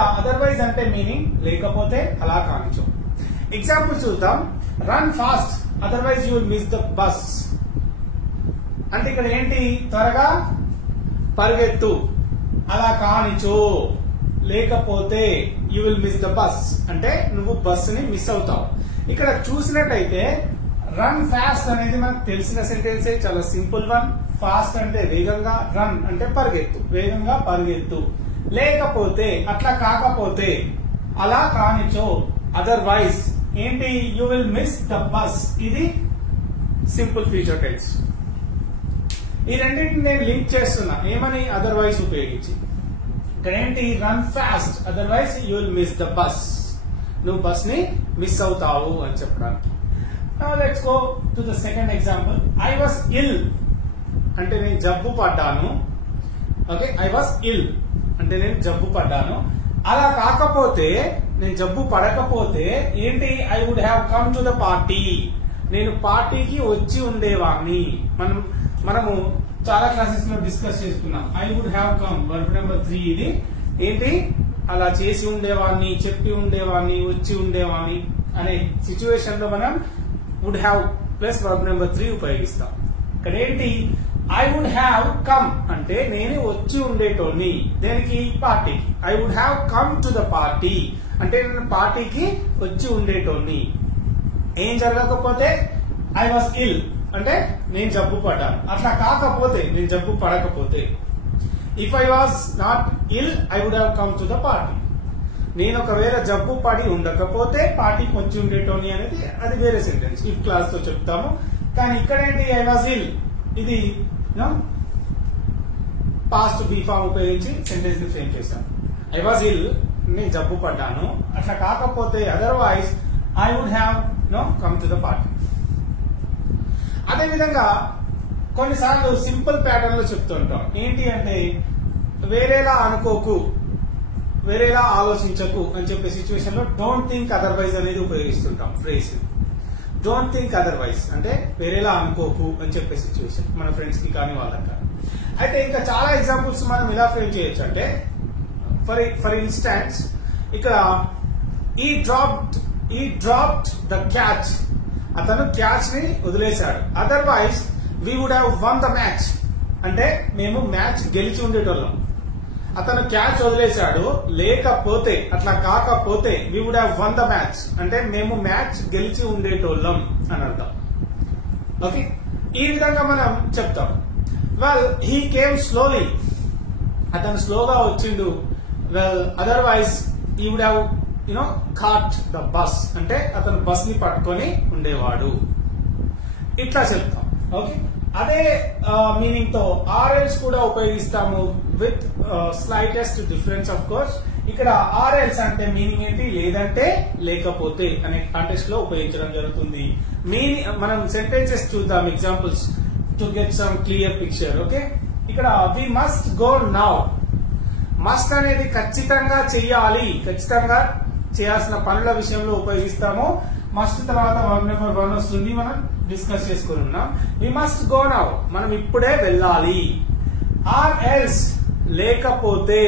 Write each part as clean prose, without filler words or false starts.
Otherwise అంటే meaning లేకపోతే అలా కానిచో. ఎగ్జాంపుల్ చూద్దాం. Run fast otherwise you will miss the bus అంటే ఇక్కడ ఏంటి, త్వరగా పరిగెత్తు అలా కానిచో, లేకపోతే you will miss the bus అంటే నువ్వు బస్ ని మిస్ అవుతావు. ఇక్కడ చూసినట్టయితే రన్ ఫాస్ట్ అనేది మనకు తెలిసిన సెంటెన్సే, చాలా సింపుల్ వన్. ఫాస్ట్ అంటే వేగంగా, రన్ అంటే పరిగెత్తు, వేగంగా పరిగెత్తు. లేకపోతే అట్లా కాకపోతే, అలా కానిచో అదర్వైజ్ ఏంటి, you will miss the bus. ఇది సింపుల్ ఫ్యూచర్ టెన్స్. ఈ రెండింటిని నేను లింక్ చేస్తున్నా ఏమని, అదర్వైజ్ ఉపయోగించి. ఇక్కడ ఏంటి, run fast otherwise you will miss the bus, నువ్వు బస్ ని మిస్ అవుతావు అని చెప్పడానికి. Now let's go to the second example. I was ill అంటే నేను జబ్బు పడ్డాను. ఓకే, I was ill అంటే నేను జబ్బు పడ్డాను. అలా కాకపోతే, నేను జబ్బు పడకపోతే ఏంటి, I would have come to the party నేను పార్టీకి వచ్చి ఉండేవాడిని. మనము చాలా క్లాసెస్ లో డిస్కస్ చేసుకున్నాం. I would have come verb number 3 ఇది ఏంటి, అలా చేసి ఉండేవాడిని, చెప్పి ఉండేవాడిని, వచ్చి ఉండేవాడిని అనే సిచ్యువేషన్ లో మనం would have plus verb number 3 ఉపయోగిస్తాం. ఇక్కడ ఏంటి, ఐ వుడ్ హ్యావ్ కమ్ అంటే నేను వచ్చి ఉండేటోని దేనికి, పార్టీకి. I would have come to the party అంటే నేను పార్టీకి వచ్చి ఉండేటోని. ఏం జరగకపోతే, ఐ వాస్ ఇల్ అంటే నేను జబ్బు పడ్డాను. అట్లా కాకపోతే, నేను జబ్బు పడకపోతే. If I was not ill I would have come to the party. నేను ఒకవేళ జబ్బు పడి ఉండకపోతే పార్టీకి వచ్చి ఉండేటోని అనేది అది వేరే సెంటెన్స్, ఇఫ్ క్లాస్ తో చెప్తాము. కానీ ఇక్కడ ఏంటి, ఐ వాజ్ ఇల్ ఇది పాస్ట్ బీ ఫామ్ ఉపయోగించి సెంటెన్స్ ని ఫ్రేమ్ చేశాను. ఐ వాజ్ ఇల్ నేను జబ్బు పడ్డాను. అట్లా కాకపోతే otherwise I would have come to the party. అదేవిధంగా కొన్నిసార్లు సింపుల్ ప్యాటర్న్ లో చెప్తుంటాం. ఏంటి అంటే, వేరేలా అనుకోకు, వేరేలా ఆలోచించకు అని చెప్పే సిచ్యువేషన్ లో డోంట్ థింక్ అదర్వైజ్ అనేది ఉపయోగిస్తుంటాం ఫ్రేజ్. డోంట్ థింక్ అదర్వైజ్ అంటే వేరేలా అనుకోకు అని చెప్పే సిచ్యువేషన్ మన ఫ్రెండ్స్ కి కానీ వాళ్ళకి కానీ. అయితే ఇంకా చాలా ఎగ్జాంపుల్స్ మనం ఇలా ఫ్రేమ్ చేయొచ్చు అంటే, ఫర్ ఇన్స్టాన్స్ ఇక్కడ ఈ డ్రాప్డ్ ద క్యాచ్ అతను క్యాచ్ ని వదిలేశాడు. Otherwise we would have won the match అంటే మేము మ్యాచ్ గెలిచి ఉండేటోళ్ళం. అతను క్యాచ్ వదిలేశాడు, లేకపోతే అట్లా కాకపోతే we would have won the match అంటే మేము మ్యాచ్ గెలిచి ఉండేటోళ్ళం అని అర్థం. ఓకే, ఈ విధంగా మనం చెప్తాం. వెల్ హీ కేమ్ స్లోలీ అతను స్లోగా వచ్చిండు. Well otherwise he would have caught the bus అంటే అతను బస్ ని పట్టుకొని ఉండేవాడు. ఇట్లా చెప్తాం. ఓకే, అదే మీనింగ్ తో ఆర్ఎల్స్ కూడా ఉపయోగిస్తాము with slightest difference of course. ఇక్కడ ఆర్ఎల్స్ అంటే మీనింగ్ ఏంటి, లేదంటే లేకపోతే అనే కాంటెక్స్ట్ లో ఉపయోగించడం జరుగుతుంది. మనం సెంటెన్సెస్ చూద్దాం, examples to get some clear picture. Okay, ఇక్కడ we must go now. Must అనేది ఖచ్చితంగా చెయ్యాలి, ఖచ్చితంగా చేయాల్సిన పనుల విషయంలో ఉపయోగిస్తాము. మస్ట్ తర్వాత వర్బ్ నెంబర్ 1 వస్తుంది, మనం డిస్కస్ చేసుకుని ఉన్నాం. వి మస్ట్ గో నౌ మనం ఇప్పుడే వెళ్ళాలి. ఆర్ ఎల్స్ లేకపోతే,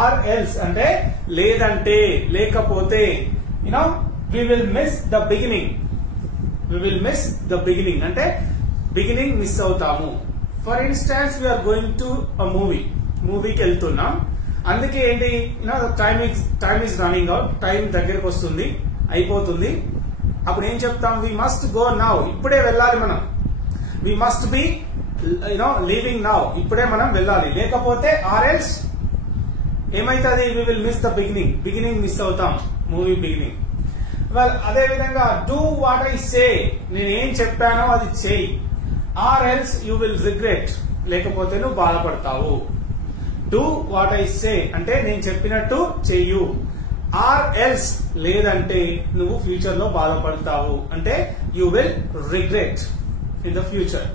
ఆర్ ఎల్స్ అంటే లేదంటే లేకపోతే we will miss the beginning. We will miss the beginning అంటే బిగినింగ్ మిస్ అవుతాము. For instance we are going to a మూవీకి వెళ్తున్నాం. అందుకే ఏంటి, time is running out, time దగ్గరకు వస్తుంది, అయిపోతుంది. అప్పుడు ఏం చెప్తాం, వి మస్ట్ గో నౌ ఇప్పుడే వెళ్ళాలి మనం. We must be leaving now ఇప్పుడే మనం వెళ్ళాలి. లేకపోతే ఆర్ఎల్స్ ఏమైతుంది, we will miss the beginning miss అవుతాం, మూవీ బిగినింగ్. వెల్ అదే విధంగా డూ వాట్ ఐ సే నేనేం చెప్పానో అది చేయి. ఆర్ఎల్స్ యూ విల్ రిగ్రెట్ లేకపోతే నువ్వు బాధపడతావు. డూ వాట్ ఐ సే అంటే నేను చెప్పినట్టు చెయ్యు. ఆర్ ఎల్స్ లేదంటే నువ్వు ఫ్యూచర్ లో బాధపడతావు అంటే you will regret in the future.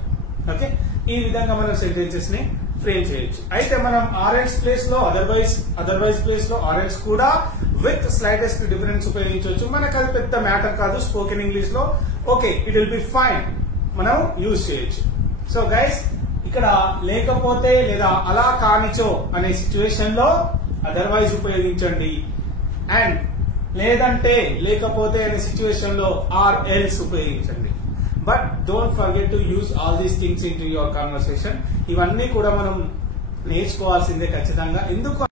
Okay, ఈ విధంగా మనం సెంటెన్సెస్ ని ఫ్రేమ్ చేయొచ్చు. అయితే మనం ఆర్ఎల్స్ ప్లేస్ లో అదర్వైజ్ ప్లేస్ లో ఆర్ఎల్స్ కూడా విత్ స్లైటెస్ట్ డిఫరెన్స్ ఉపయోగించవచ్చు. మనకు అది పెద్ద మ్యాటర్ కాదు స్పోకెన్ ఇంగ్లీష్ లో. Okay, it will be fine, మనం యూజ్ చేయొచ్చు. సో గైస్, ఇక్కడ లేకపోతే లేదా అలా కానిచో అనే సిచ్యువేషన్ లో అదర్వైజ్ ఉపయోగించండి, అండ్ లేదంటే లేకపోతే అనే సిచ్యువేషన్ లో ఆర్ ఎల్స్ ఉపయోగించండి. But don't forget to use all these things in to your conversation. ఇవన్నీ కూడా మనం నేర్చుకోవాల్సిందే ఖచ్చితంగా. ఎందుకు